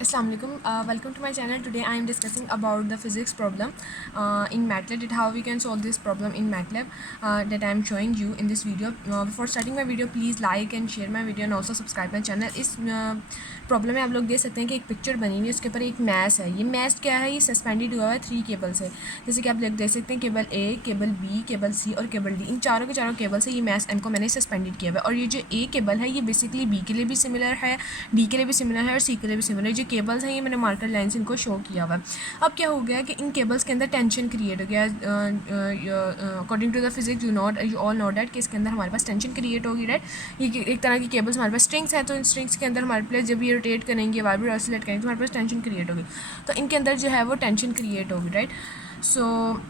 Assalamu alaikum. Welcome to my channel. Today I am discussing about the physics problem in MATLAB, that how we can solve this problem in MATLAB that I am showing you in this video. Before starting my video, please like and share my video and also subscribe my channel. इस problem में आप लोग देख सकते हैं कि एक picture बनी हुई है, उसके ऊपर एक मैस है. ये मैस क्या है? ये सस्पेंडेड हुआ है 3 केबल से. जैसे कि आप लोग देख सकते हैं केबल ए, केबल बी, केबल सी और केबल डी. इन चारों के चारों केबल से ये मैस एम को मैंने सस्पेंडेड किया हुआ है. और ये जो ए केबल है ये बेसिकली बी के लिए भी सिमिलर है, डी के लिए भी सिमिलर है और सी के लिए भी सिमिलर है. जो केबल्स हैं ये मैंने मार्कर लाइन से इनको शो किया हुआ है. अब क्या हो गया कि इन केबल्स के अंदर टेंशन क्रिएट हो गया. According to the physics you all know that कि इसके अंदर हमारे पास टेंशन क्रिएट होगी, राइट. ये एक तरह की केबल्स हमारे पास स्ट्रिंग्स है, तो इन स्ट्रिंग्स के अंदर हमारे पास जब ये रोटेट करेंगे, वाइब्रेट ऑसिलेट करेंगे तो हमारे पास टेंशन क्रिएट होगी. तो इनके अंदर जो है वो टेंशन क्रिएट होगी, राइट. सो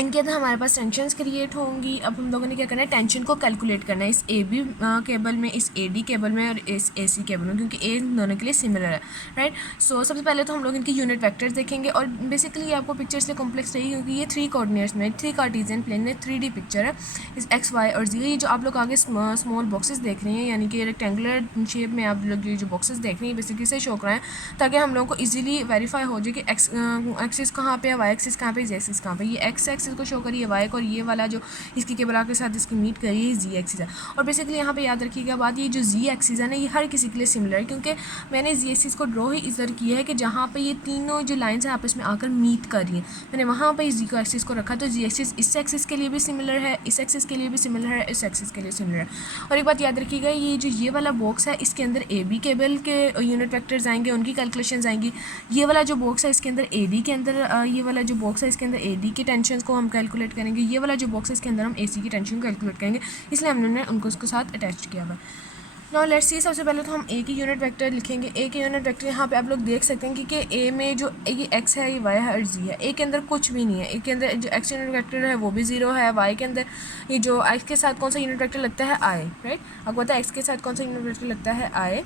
इनके अंदर हमारे पास टेंशन्स क्रिएट होंगी. अब हम लोगों ने क्या करना है, टेंशन को कैलकुलेट करना है इस ए बी केबल में, इस ए डी केबल में और इस ए सी केबल में, क्योंकि ए दोनों के लिए सिमिलर है, राइट. सो सबसे पहले तो हम लोग इनकी यूनिट वेक्टर्स देखेंगे. और बेसिकली आपको पिक्चर इसलिए कॉम्प्लेक्स रहेगी क्योंकि ये 3 कोऑर्डिनेट्स में, 3 कार्टेशियन प्लेन में 3D पिक्चर है. इस एक्स वाई और जी. ये जो आप लोग आगे स्मॉल बॉक्सेस देख रहे हैं, यानी कि रेक्टेंगुलर शेप में आप लोग ये जो बॉक्सेस देख रहे हैं बेसिकली से शो कराएं ताकि हम लोगों को ईजिली वेरीफाई हो जाए कि एक्स एक्सिस कहाँ पे है, वाई एक्सिस कहाँ पे, जी एक्सिस कहाँ पे. ये एक्स एक्सिस को शो करिए वाई, और ये वाला जो इसकी केबल के साथ इसकी मीट करिए जी एक्सिस है. और बेसिकली यहाँ पे याद रखिएगा बात, ये जो जी एक्सिस है ना ये हर किसी के लिए सिमिलर है, क्योंकि मैंने जी एक्सिस को ड्रॉ ही इधर किया है कि जहाँ पे ये तीनों जो लाइंस हैं आपस में आकर मीट कर रही हैं, मैंने वहाँ पे जी को एक्सिस को रखा. तो जी एक्सिस इस एक्सिस के लिए भी सिमिलर है, इस एक्सिस के लिए भी सिमिलर है, इस एक्सिस के लिए सिमिलर है. और एक बात याद रखिएगा, ये जो ये वाला बॉक्स है इसके अंदर ए बी केबल के यूनिट वेक्टर्स आएंगे, उनकी कैलकुलेशंस आएंगी. ये वाला जो बॉक्स है इसके अंदर ए डी के अंदर ये वाला जो बॉक्स है इसके अंदर ए डी के टेंशन को हम कैलकुलेट करेंगे. ये वाला जो बॉक्स है इसके अंदर हम ए सी की टेंशन को कैलकुलेट करेंगे, इसलिए हमने उनको उसके साथ अटैच किया हुआ है. नाउ लेट्स सी, सबसे पहले तो हम ए की यूनिट वेक्टर लिखेंगे. ए के यूनिट वेक्टर यहाँ पे आप लोग देख सकते हैं कि ए में जो ये एक्स है, ये वाई है और जी है. ए के अंदर कुछ भी नहीं है. ए के अंदर जो एक्स यूनिट वेक्टर है वो भी 0 है. वाई के अंदर ये जो एक्स के साथ कौन सा यूनिट वेक्टर लगता है, आई, राइट. आपको पता है एक्स के साथ कौन सा यूनिट वेक्टर लगता है, आई.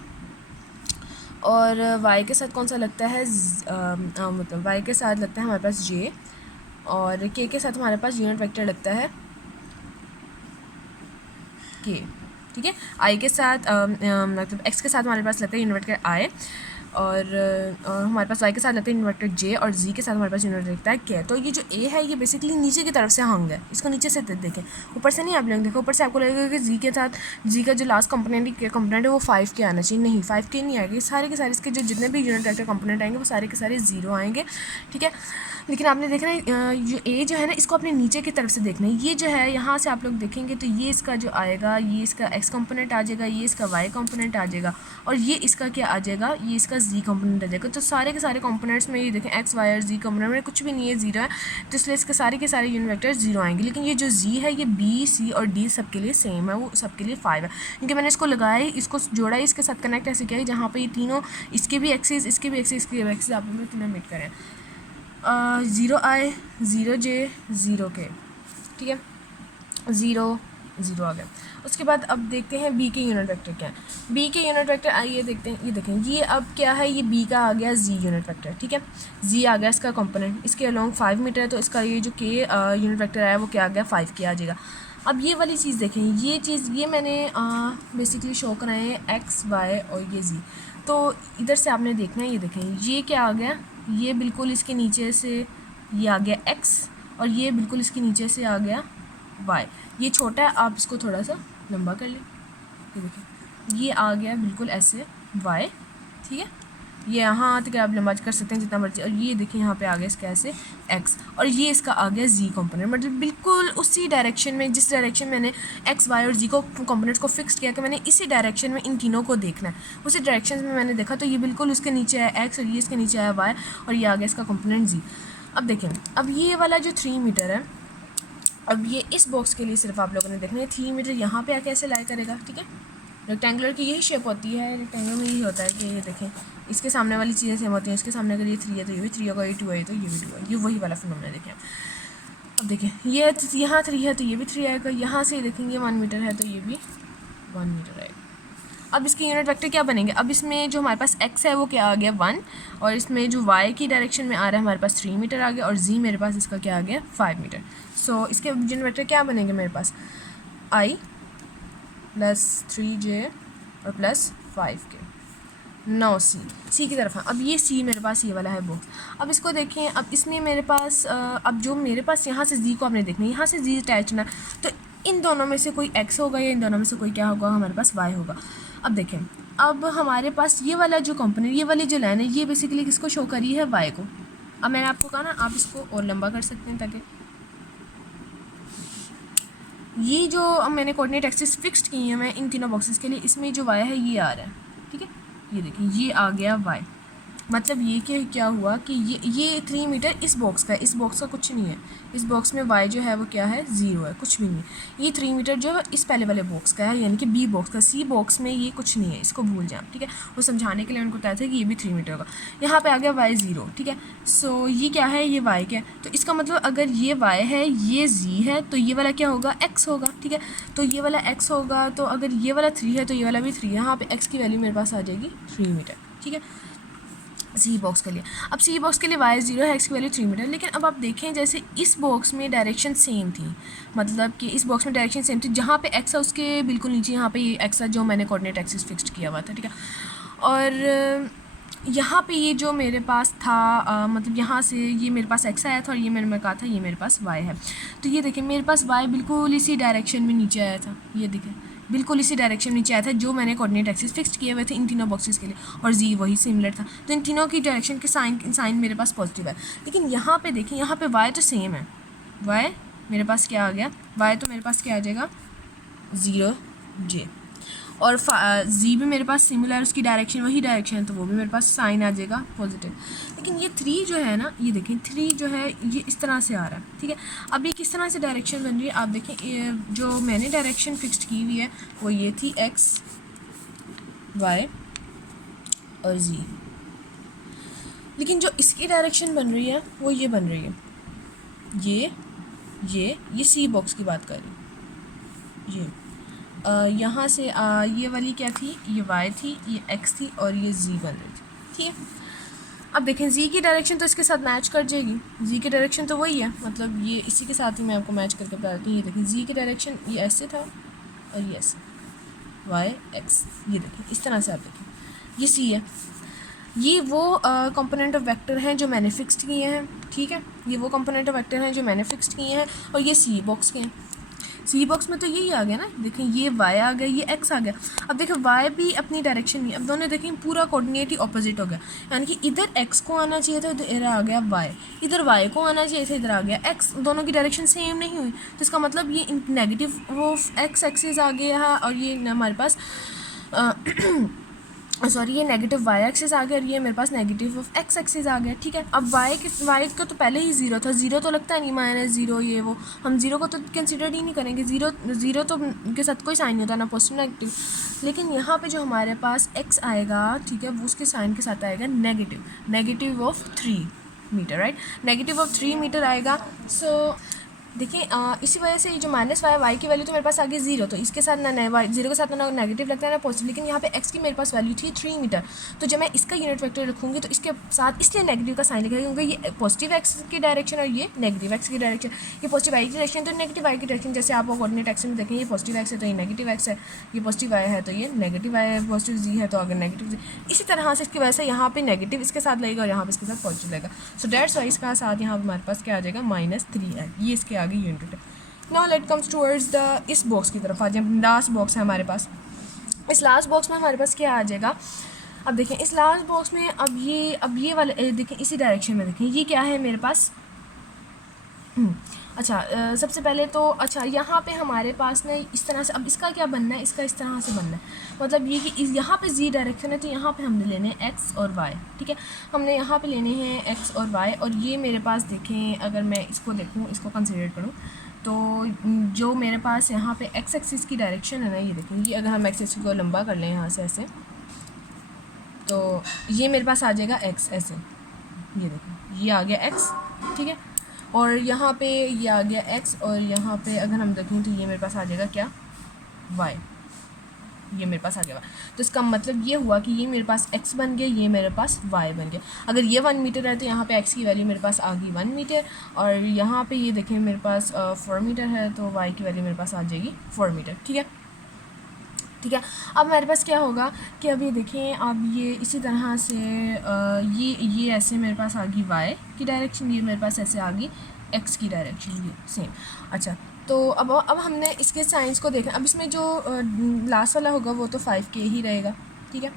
और वाई के साथ कौन सा लगता है, मतलब वाई के साथ लगता है हमारे पास जे. और के साथ हमारे पास यूनिट वेक्टर लगता है के, ठीक है. आई के साथ मतलब एक्स के साथ हमारे पास लगता है यूनिट वेक्टर आई. और हमारे पास वाई के साथ लगता है यूनिट वेक्टर जे. और जी के साथ हमारे पास यूनिट लगता है के. तो ये जो ए है ये बेसिकली नीचे की तरफ से हंग है, इसको नीचे से देखें, ऊपर से नहीं आप लोग देखो. ऊपर से आपको लगेगा कि जी के साथ, जी का जो लास्ट कंपोनेंट है वो 5 के आना चाहिए. नहीं, 5 के नहीं आएगा. सारे के सारे इसके जो जितने भी यूनिट वेक्टर कंपोनेंट आएंगे वो सारे के सारे 0 आएंगे, ठीक है. लेकिन आपने देखना है जो ए जो है ना इसको अपने नीचे की तरफ से देखना है. ये जो है यहाँ से आप लोग देखेंगे तो ये इसका जो आएगा, ये इसका एक्स कंपोनेंट आ जाएगा, ये इसका वाई कंपोनेंट आ जाएगा और ये इसका क्या आ जाएगा, ये इसका जी कंपोनेंट आ जाएगा. तो सारे के सारे कंपोनेंट्स में ये देखें एक्स वाई और जी कंपोनेंट में कुछ भी नहीं है, 0 है. तो इसलिए इसके सारे के सारे यूनिट वेक्टर 0 आएंगे. लेकिन ये जो जी है ये बी, सी और डी सबके लिए सेम है, वो सबके लिए 5 है. क्योंकि मैंने इसको लगाया, इसको जोड़ा, इसके साथ कनेक्ट ऐसे किया है जहाँ पर ये तीनों, इसके भी एक्सिस, इसके भी एक्सिस, इसके भी एक्सिस आप लोग तीनों मीट करें. 0 आई, 0 जे, 0 के, ठीक है. 0 0 आ गया. उसके बाद अब देखते हैं बी के यूनिट वेक्टर क्या है. बी के यूनिट वेक्टर आइए देखते हैं. ये देखें, ये अब क्या है, ये बी का आ गया जी यूनिट वेक्टर, ठीक है. जी आ गया इसका कंपोनेंट, इसके अलोंग 5 मीटर है, तो इसका ये जो के यूनिट वेक्टर आया वो क्या आ गया, 5 के आ जाएगा. अब ये वाली चीज़ देखें, ये चीज़ ये मैंने बेसिकली शो कराए हैं एक्स वाई और ये जी. तो इधर से आपने देखना है, ये देखें ये क्या आ गया, ये बिल्कुल इसके नीचे से ये आ गया एक्स और ये बिल्कुल इसके नीचे से आ गया वाई. ये छोटा है, आप इसको थोड़ा सा लंबा कर लें. ये देखिए ये आ गया बिल्कुल ऐसे वाई, ठीक है. ये यहाँ तक आप लंबा कर सकते हैं जितना मर्जी. और ये देखिए यहाँ पे आ गया इसका ऐसे एक्स और ये इसका आ गया जी कंपोनेंट. मतलब बिल्कुल उसी डायरेक्शन में, जिस डायरेक्शन मैंने एक्स वाई और जी को कंपोनेंट्स को फिक्स किया कि मैंने इसी डायरेक्शन में इन तीनों को देखना है, उसी डायरेक्शन में मैंने देखा. तो ये बिल्कुल उसके नीचे है एक्स और ये इसके नीचे आया वाई और ये आ गया इसका कंपोनेंट जी. अब देखें, अब ये वाला जो 3 मीटर है, अब ये इस बॉक्स के लिए सिर्फ आप लोगों ने देखना है 3 मीटर यहाँ पे आके ऐसे लाई करेगा, ठीक है. रेक्टेंगुलर की यही शेप होती है, रेक्टेंगुलर में यही होता है कि ये देखें इसके सामने वाली चीज़ें सेम होती हैं. इसके सामने अगर ये 3 है तो ये भी 3 होगा, ये 2 है तो ये भी 2 है. ये वही वाला फिनोमेना देखें. अब देखें ये यहाँ 3 है तो ये भी 3 आएगा. यहाँ से देखेंगे 1 मीटर है तो ये भी 1 मीटर आएगा. अब इसके यूनिट वेक्टर क्या बनेंगे, अब इसमें जो हमारे पास x है वो क्या आ गया 1 और इसमें जो y की डायरेक्शन में आ रहा है हमारे पास 3 मीटर आ गया और z मेरे पास इसका क्या आ गया 5 मीटर. सो इसके यूनिट वेक्टर क्या बनेंगे मेरे पास, i + 3j और +5k. 9 सी की तरफ है। अब ये सी मेरे पास ये वाला है बॉक्स। अब इसको देखें, अब इसमें मेरे पास अब जो मेरे पास यहाँ से जी को आपने देखना है, यहाँ से जी अटैच ना, तो इन दोनों में से कोई एक्स होगा या इन दोनों में से कोई क्या होगा, हमारे पास वाई होगा। अब देखें, अब हमारे पास ये वाला जो कंपोनेंट, ये वाली जो लाइन है, ये बेसिकली किसको शो कर रही है, वाई को। अब मैंने आपको कहा ना आप इसको और लंबा कर सकते हैं, ताकि ये जो अब मैंने कोऑर्डिनेट एक्सिस फिक्स्ड की है मैं इन तीनों बॉक्सेस के लिए, इसमें जो वाई है ये आ रहा है, ठीक है। ये देखिए ये आ गया वाई। मतलब ये कि क्या हुआ कि ये 3 मीटर इस बॉक्स का है, इस बॉक्स का कुछ नहीं है। इस बॉक्स में वाई जो है वो क्या है, 0 है, कुछ भी नहीं है। ये 3 मीटर जो है इस पहले वाले बॉक्स का है, यानी कि बी बॉक्स का। सी बॉक्स में ये कुछ नहीं है, इसको भूल जाए, ठीक है। वो समझाने के लिए उनको बताया था कि ये भी 3 मीटर होगा। यहाँ पे आ गया वाई 0, ठीक है। सो ये क्या है, ये वाई क्या है, तो इसका मतलब अगर ये वाई है, ये जी है, तो ये वाला क्या होगा, एक्स होगा, ठीक है। तो ये वाला एक्स होगा, तो अगर ये वाला 3 है तो ये वाला भी 3 है। यहाँ पे एक्स की वैल्यू मेरे पास आ जाएगी 3 मीटर, ठीक है, सी बॉक्स के लिए। अब सी बॉक्स के लिए वाई 0 है, एक्स की वैल्यू 3 मीटर। लेकिन अब आप देखें, जैसे इस बॉक्स में डायरेक्शन सेम थी, मतलब कि इस बॉक्स में डायरेक्शन सेम थी, जहाँ पे एक्स है उसके बिल्कुल नीचे यहाँ पे ये एक्स है जो मैंने कोऑर्डिनेट एक्सिस फिक्स्ड किया हुआ था, ठीक है। और यहाँ पे ये जो मेरे पास था मतलब यहाँ से ये मेरे पास एक्स आया था और ये मैंने कहा था ये मेरे पास वाई है। तो ये देखें मेरे पास वाई बिल्कुल इसी डायरेक्शन में नीचे आया था, ये देखें बिल्कुल इसी डायरेक्शन में नीचे आया था जो मैंने कोऑर्डिनेट एक्सिस फिक्स्ड किए हुए थे इन तीनों बॉक्सेस के लिए, और जी वही सिमिलर था। तो इन तीनों की डायरेक्शन के साइन मेरे पास पॉजिटिव है। लेकिन यहाँ पे देखें, यहाँ पे वाई तो सेम है, वाई मेरे पास क्या आ गया, वाई तो मेरे पास क्या आ जाएगा 0 जे, और जी भी मेरे पास सिमिलर, उसकी डायरेक्शन वही डायरेक्शन है, तो वो भी मेरे पास साइन आ जाएगा पॉजिटिव। लेकिन ये 3 जो है ना, ये देखें 3 जो है ये इस तरह से आ रहा है, ठीक है। अब ये किस तरह से डायरेक्शन बन रही है, आप देखें ये जो मैंने डायरेक्शन फिक्स्ड की हुई है वो ये थी एक्स, वाई और जी। लेकिन जो इसकी डायरेक्शन बन रही है वो ये बन रही है, ये सी बॉक्स की बात कर रही हूँ। ये यहाँ से ये वाली क्या थी, ये y थी, ये x थी, और ये z बन रही थी, ठीक है। अब देखें z की डायरेक्शन तो इसके साथ मैच कर जाएगी, z की डायरेक्शन तो वही है, मतलब ये इसी के साथ ही मैं आपको मैच करके बता देती हूँ। ये देखें z की डायरेक्शन ये ऐसे था और ये ऐसे, y x, ये देखें इस तरह से आप देखें ये c है। ये वो कंपोनेंट ऑफ वेक्टर हैं जो मैंने फिक्स्ड किए हैं, ठीक है। ये वो कंपोनेंट ऑफ वेक्टर हैं जो मैंने फिक्स्ड किए हैं, और ये सी बॉक्स के हैं। सी बॉक्स में तो यही आ गया ना, देखें ये वाई आ गया, ये एक्स आ गया। अब देखें वाई भी अपनी डायरेक्शन में, अब दोनों देखें पूरा कोऑर्डिनेट ही ऑपोजिट हो गया, यानी कि इधर एक्स को आना चाहिए था, इधर आ गया वाई, इधर वाई को आना चाहिए था, इधर आ गया एक्स। दोनों की डायरेक्शन सेम नहीं हुई, तो इसका मतलब ये नेगेटिव वो एक्स एक्सिस आ गया है, और ये हमारे पास सॉरी ये नेगेटिव वाई एक्सिस आ गया, और ये मेरे पास नेगेटिव ऑफ एक्स एक्सिस आ गया, ठीक है। अब वाई का तो पहले ही 0 था, 0 तो लगता है नहीं, -0 ये वो, हम 0 को तो कंसिडर ही नहीं करेंगे, 0 तो के साथ कोई साइन नहीं होता, ना पॉजिटिव ना नेगेटिव। लेकिन यहाँ पे जो हमारे पास x आएगा, ठीक है, वो उसके साइन के साथ आएगा negative of 3 meter, right, negative of 3 meter आएगा। सो देखिए इसी वजह से ये जो -y की वैल्यू तो मेरे पास आ गई 0, तो इसके साथ ना y 0 के साथ ना नेगेटिव लगता है ना पॉजिटिव। लेकिन यहाँ पे x की मेरे पास वैल्यू थी 3 मीटर, तो जब मैं इसका यूनिट वेक्टर रखूँगी तो इसके साथ इसलिए नेगेटिव का साइन लिखेगा, क्योंकि ये पॉजिटिव x की डायरेक्शन और ये नेगेटिव x की डायरेक्शन। ये पॉजिटिव y की डायरेक्शन तो नेगेटिव y की डायरेक्शन, जैसे आप कोऑर्डिनेट एक्शन में देखें, ये पॉजिटिव x है तो ये नेगेटिव x है, ये पॉजिटिव y है तो ये नेगेटिव y है, पॉजिटिव z है तो अगर नेगेटिव z। इसी तरह से इसकी वजह से यहाँ पे नेगेटिव इसके साथ लगेगा और यहाँ पे इसके साथ पॉजिटिव लगेगा। सो डेट्स वाई इसका साथ यहाँ हमारे पास क्या आ जाएगा, -3 है, ये इसके आगे यूनिट है। Now let comes towards the इस बॉक्स की तरफ आ जाए, लास्ट बॉक्स है हमारे पास। इस लास्ट बॉक्स में हमारे पास क्या आ जाएगा, अब देखें इस लास्ट बॉक्स में अब ये वाले देखें इसी डायरेक्शन में, देखें ये क्या है मेरे पास। अच्छा सबसे पहले तो अच्छा यहाँ पे हमारे पास ना इस तरह से, अब इसका क्या बनना है, इसका इस तरह से बनना है, मतलब ये कि यहाँ पे जी डायरेक्शन है, तो यहाँ पे हमने लेने हैं एक्स और वाई, ठीक है। हमने यहाँ पे लेने हैं एक्स और वाई, और ये मेरे पास देखें अगर मैं इसको देखूँ, इसको कंसिडर करूँ, तो जो मेरे पास यहाँ पे एक्स एक्सिस की डायरेक्शन है ना, ये देखें, ये अगर हम एक्स एक्सिस को लंबा कर लें यहाँ से ऐसे, तो ये मेरे पास आ जाएगा एक्स ऐसे, ये देखें ये आ गया एक्स, ठीक है। और यहाँ पे ये आ गया x, और यहाँ पे अगर हम देखें तो ये मेरे पास आ जाएगा क्या, y, ये मेरे पास आ गया y। तो इसका मतलब ये हुआ कि ये मेरे पास x बन गया, ये मेरे पास y बन गया। अगर ये 1 मीटर है तो यहाँ पे x की वैल्यू मेरे पास आ गई 1 मीटर, और यहाँ पे ये देखें मेरे पास 4 मीटर है, तो y की वैल्यू मेरे पास आ जाएगी 4 मीटर, ठीक है। ठीक है। अब हमारे पास क्या होगा कि अब ये देखें, अब ये इसी तरह से ये ऐसे मेरे पास आ गई वाई की डायरेक्शन, ये मेरे पास ऐसे आ गई एक्स की डायरेक्शन, ये सेम। अच्छा, तो अब हमने इसके साइंस को देखा। अब इसमें जो लास्ट वाला होगा वो तो 5k ही रहेगा, ठीक है।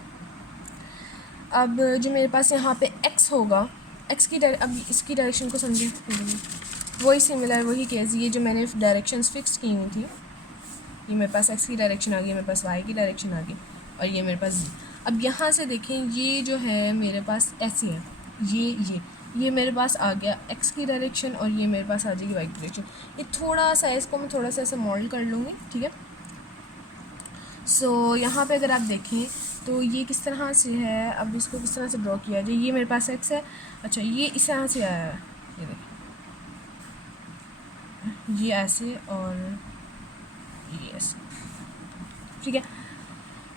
अब जो मेरे पास यहाँ पे x होगा, x की अब इसकी डायरेक्शन को समझें, वही सिमिलर वही केस, ये जो मैंने डायरेक्शंस फिक्स की हुई थी, ये मेरे पास x की डायरेक्शन आ गई, मेरे पास y की डायरेक्शन आ गई, और ये मेरे पास z। अब यहाँ से देखें, ये जो है मेरे पास ऐसे है, ये मेरे पास आ गया x की डायरेक्शन, और ये मेरे पास आ जाएगी y की डायरेक्शन। ये थोड़ा सा इसको मैं थोड़ा सा ऐसे मॉडल कर लूँगी, ठीक है। सो यहाँ पे अगर आप देखें तो ये किस तरह से है, अब इसको किस तरह से ड्रॉ किया जाए। ये मेरे पास x है, अच्छा ये इस तरह से आया है, ये देखें, ये ऐसे और ये ऐसे, ठीक है।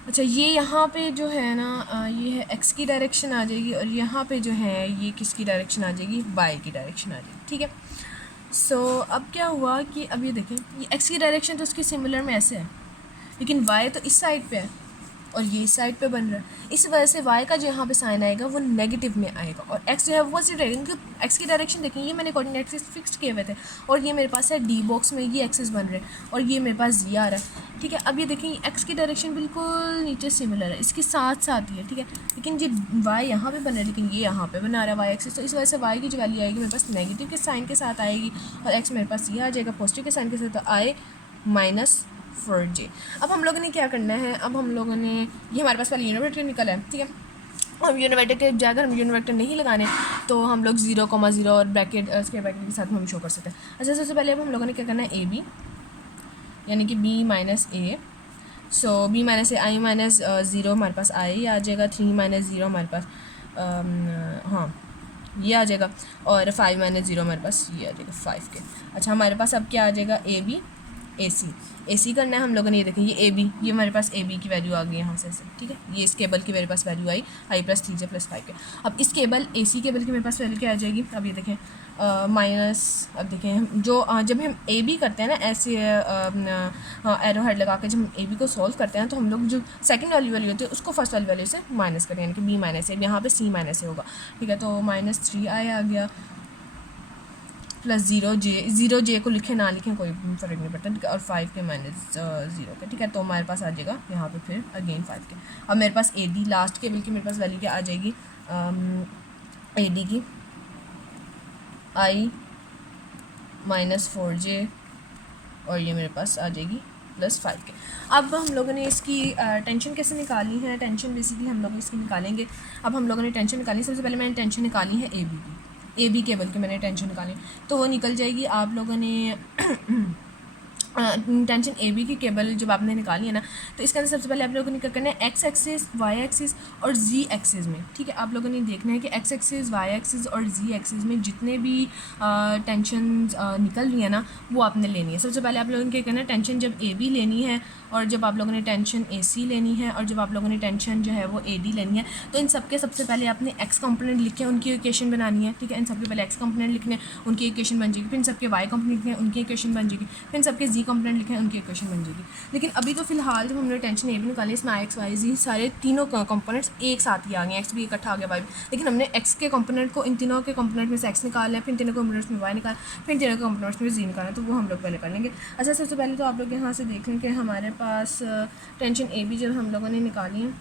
अच्छा, ये यहाँ पे जो है ना ये है x की डायरेक्शन आ जाएगी, और यहाँ पे जो है ये किसकी डायरेक्शन आ जाएगी, y की डायरेक्शन आ जाएगी, ठीक है। सो अब क्या हुआ कि अब ये देखें, ये x की डायरेक्शन तो उसकी सिमिलर में ऐसे है, लेकिन y तो इस साइड पे है और ये इस साइड पे बन रहा है। इस वजह से y का जो यहाँ पे साइन आएगा वो नेगेटिव में आएगा, और x जो है वो पॉजिटिव रहेगा, क्योंकि x की डायरेक्शन देखें, ये मैंने कोऑर्डिनेट फिक्स किए हुए थे, और ये मेरे पास है d बॉक्स में ये एक्सिस बन रहे हैं, और ये मेरे पास z आ रहा है, ठीक है। अब ये देखें, x की डायरेक्शन बिल्कुल नीचे सिमिलर है, इसके साथ साथ ही है, ठीक है। लेकिन जो y यहाँ पे बन रहा है, लेकिन ये यहाँ पे बना रहा है y एक्सिस, तो इस वजह से y की जो वैल्यू आएगी मेरे पास नेगेटिव के साइन के साथ आएगी, और x मेरे पास ये आ जाएगा पॉजिटिव के साइन के साथ, तो I -4j। अब हम लोगों ने क्या करना है, अब हम लोगों ने, ये हमारे पास पहले यूनिट वेक्टर निकला है, ठीक है। हम यूनिट वेक्टर के जाकर हम यूनिट वेक्टर नहीं लगाने, तो हम लोग 0,0 और ब्रैकेट स्क्वायर ब्रैकेट के साथ हम शो कर सकते हैं। अच्छा, सबसे पहले अब हम लोगों ने क्या करना है, AB यानी कि B - A। So B - A, I - 0 हमारे पास I आ जाएगा, 3 - 0 हमारे पास हाँ ये आ जाएगा, और 5 - 0 हमारे पास ये आ जाएगा 5 के। अच्छा, हमारे पास अब क्या आ जाएगा, AB AC करना है हम लोगों ने। ये देखें, ये AB, ये हमारे पास AB की वैल्यू आ गई यहाँ से, ठीक है। ये इस केबल की मेरे पास वैल्यू आई I + 3j + 5 के। अब इस केबल AC केबल की मेरे पास वैल्यू क्या आ जाएगी, अब ये देखें माइनस, अब देखें जो जब हम AB करते हैं ना ऐसे एरो हेड लगा के, जब हम AB को सॉल्व करते हैं तो हम लोग जो सेकंड वाली वैल्यू होती है उसको फर्स्ट वाली वैल्यू से माइनस करें, यानी कि B - A, यहाँ पे C - A होगा, ठीक है। तो -3i आ गया, +0j को लिखें ना लिखें कोई फ़र्क नहीं पड़ता, ठीक है। और 5 के -0 के, ठीक है। तो हमारे पास आ जाएगा यहाँ पे फिर अगेन 5 के। अब मेरे पास AD लास्ट केबल की मेरे पास वैल्यू क्या आ जाएगी, AD की I -4j, और ये मेरे पास आ जाएगी +5 के। अब हम लोगों ने इसकी टेंशन कैसे निकालनी है, टेंशन बेसिकली हम लोग इसकी निकालेंगे। अब हम लोगों ने टेंशन निकाली, सबसे पहले मैंने टेंशन निकाली है AB केबल की मैंने टेंशन निकाली, तो वो निकल जाएगी। आप लोगों ने टेंशन AB की केबल जब आपने निकाली है ना, तो इसके अंदर सबसे पहले आप लोगों ने क्या करना है, x एक्सिस, y एक्सिस और z एक्सिस में, ठीक है। आप लोगों ने देखना है कि x एक्सिस, y एक्सिस और z एक्सिस में जितने भी टेंशन निकल रही है ना, वो आपने लेनी है। सबसे पहले आप लोगों ने क्या करना है, टेंशन जब AB लेनी है, और जब आप लोगों ने टेंशन AC लेनी है, और जब आप लोगों ने टेंशन जो है वो AD लेनी है, तो इन सब के सबसे पहले आपने x कंपोनेंट लिखे, उनकी इक्वेशन बनानी है, ठीक है। इन सबके पहले x कंपोनेंट लिखने, उनकी इक्वेशन बन जाएगी, फिर इन सबके y कंपोनेंट लिखने, उनकी इक्वेशन बन जाएगी, फिर इन सबके z कंपोनेंट लिखें, उनकी इक्वेशन बन जाएगी। लेकिन अभी तो फिलहाल जब हमने टेंशन AB निकाली, इसमें x y z सारे तीनों कंपोनेंट्स एक साथ ही आ गए, x भी इकट्ठा आ गया, y भी, लेकिन हमने x के कंपोनेंट को, इन तीनों के कंपोनेंट में से x निकाला है, फिर इन तीनों कंपोनेंट्स में y निकाला, फिर इन तीनों कंपोनेंट्स में z निकाला, तो वो हम लोग पहले कर लेंगे। अच्छा, सबसे पहले तो आप लोग यहाँ से देख लें कि हमारे पास टेंशन AB जब हम लोगों ने निकाली है,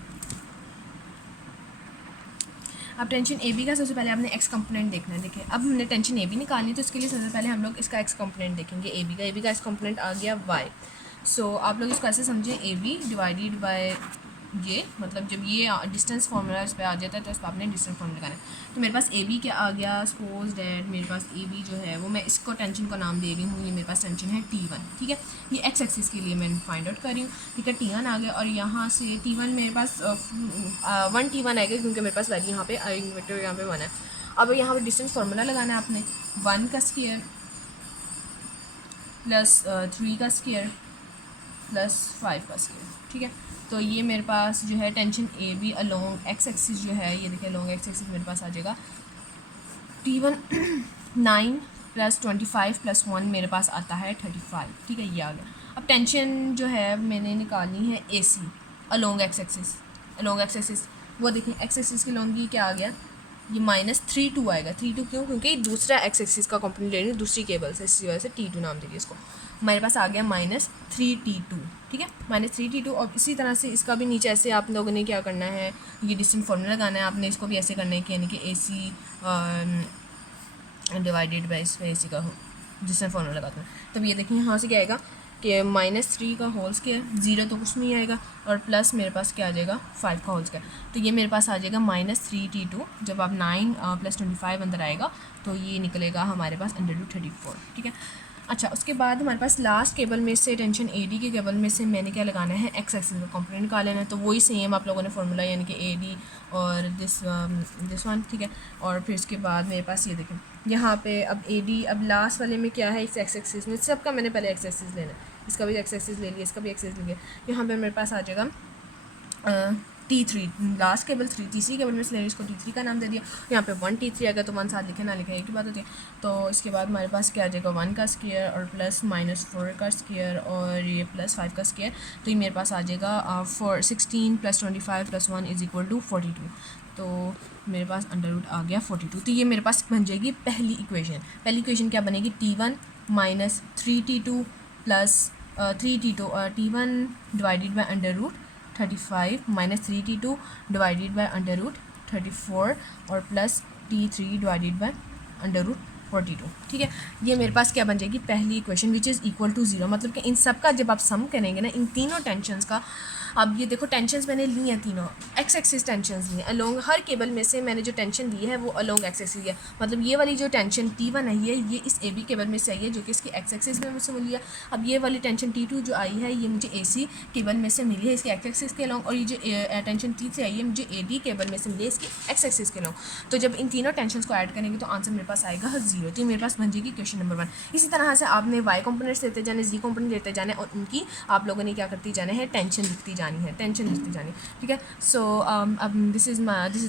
अब टेंशन AB का सबसे पहले आपने x कंपोनेंट देखना है। देखिए, अब हमने टेंशन AB निकालनी है, तो इसके लिए सबसे पहले हम लोग इसका x कंपोनेंट देखेंगे। AB का x कंपोनेंट आ गया y। सो आप लोग इसको ऐसे समझें, AB डिवाइडेड बाय ये, मतलब जब ये डिस्टेंस फार्मूला इस पर आ जाता है तो इस पर आपने डिस्टेंस फार्मूला लगाना है। तो मेरे पास AB क्या आ गया, सपोज डैट मेरे पास AB जो है वो, मैं इसको टेंशन का नाम दे रही हूँ, ये मेरे पास टेंशन है T1, ठीक है। ये x एक्सिस के लिए मैं फाइंड आउट कर रही हूँ, ठीक है। T1 आ गया, और यहाँ से T1 मेरे पास 1 T1 आएगा, क्योंकि मेरे पास वैल्यू यहाँ पे आई वेक्टर यहाँ पे 1 है। अब यहाँ पे डिस्टेंस फार्मूला लगाना है आपने, 1 का स्क्वायर प्लस 3 का स्क्वायर प्लस 5 का स्क्वायर, ठीक है। तो ये मेरे पास जो है tension AB along x axis जो है, ये देखिए अलोंग x एक्सिस मेरे पास आ जाएगा T1 9 + 25 + 1 मेरे पास आता है 35, ठीक है। ये आ गया। अब अब टेंशन जो है मैंने निकालनी है ए सी अलोंग एक्स एक्सिस, वो देखें एक्स एक्सिस के लॉन्ग ये क्या आ गया, ये -3 2 आएगा। 3 2 क्यों, क्योंकि दूसरा एक्स एक्सिस का कंपोनेंट ले रही हूँ दूसरी केबल से, इसी वजह से T2 नाम दे दिया इसको। हमारे पास आ गया -3T2, ठीक है, -3T2। और इसी तरह से इसका भी नीचे ऐसे आप लोगों ने क्या करना है, ये डिस्टेंस फार्मूला लगाना है आपने, इसको भी ऐसे करना है कि यानी कि ए सी डिवाइडेड बाई इस पे ए सी का हो डिस्टेंस फार्मूला लगाते हैं। तब ये देखिए यहाँ से क्या आएगा कि -3 का होल स्क्वायर, 0 तो कुछ नहीं आएगा, और प्लस मेरे पास क्या आ जाएगा 5 का होल स्क्वायर, तो ये मेरे पास आ जाएगा -3T2। जब आप 9 + 25 अंदर आएगा तो ये निकलेगा हमारे पास √34, ठीक है। अच्छा, उसके बाद हमारे पास लास्ट केबल में से टेंशन AD के केबल में से मैंने क्या लगाना है, एक्स एक्सिस का कंपोनेंट निकाल लेना है। तो वही सेम आप लोगों ने फार्मूला यानी कि AD और दिस वन, ठीक है। और फिर इसके बाद मेरे पास ये देखें यहाँ पे अब AD, अब लास्ट वाले में क्या है, इस एक्स एक्सिस में सबका मैंने पहले एक्स एक्सिस लेना है, इसका भी एक्स एक्सिस ले लिया, इसका भी एक्स एक्सिस ले लिया। यहाँ पे मेरे पास आ जाएगा T3, लास्ट केबल 3, तीसरी केबल में से इसको T3 का नाम दे दिया। यहाँ पे 1T3 आएगा तो 1 साथ लिखे ना लिखे एक ही बात होती है। तो इसके बाद हमारे पास क्या आ जाएगा 1 का स्क्वायर और प्लस -4 का स्क्वायर और ये +5 का स्क्वायर, तो ये मेरे पास आ जाएगा 16 + 25 + 1 = 42। तो मेरे पास अंडर आ गया 42। तो ये मेरे पास बन जाएगी पहली इक्वेशन। पहली इक्वेशन क्या बनेगी, T1 -3T2 + 3T2 T1 divided by √35 -3T2 divided by √34 और प्लस T3 डिवाइडेड बाई √42, ठीक है। ये मेरे पास क्या बन जाएगी पहली equation which is equal to 0। मतलब कि इन सब का जब आप सम करेंगे ना, इन तीनों टेंशन्स का, अब ये देखो टेंशन्स मैंने ली हैं तीनों एक्स एक्सिस टेंशन्स ली हैं अलोंग, हर केबल में से मैंने जो टेंशन ली है वो अलोंग एक्स एक्सिस है। मतलब ये वाली जो टेंशन T1 आई है ये इस AB केबल में से आई है जो कि इसकी एक्स एक्सिस में मुझसे मिली है। अब ये वाली टेंशन T2 जो आई है ये मुझे AC केबल में से मिली है इसकी एक्स एक्सिस के अलोंग, और ये जो टेंशन T3 आई है मुझे AD केबल में से मिली है इसकी एक्स एक्सिस के अलोंग। तो जब इन तीनों टेंशन को ऐड करेंगे तो आंसर मेरे पास आएगा 0। तो मेरे पास बन जाएगी क्वेश्चन नंबर 1। इसी तरह से आपने Y कंपोनेंट्स लेते जाने, Z कंपोनेंट लेते जाने और उनकी आप लोगों ने क्या करती जाना है, टेंशन लिखती जानी है, टेंशन लिखती जानी, ठीक है। सो अब this is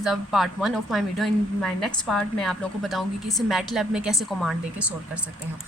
the part 1 of my video. In my next part मैं आप लोगों को बताऊंगी कि इसे मैटलैब में कैसे कमांड दे के सोल्व कर सकते हैं।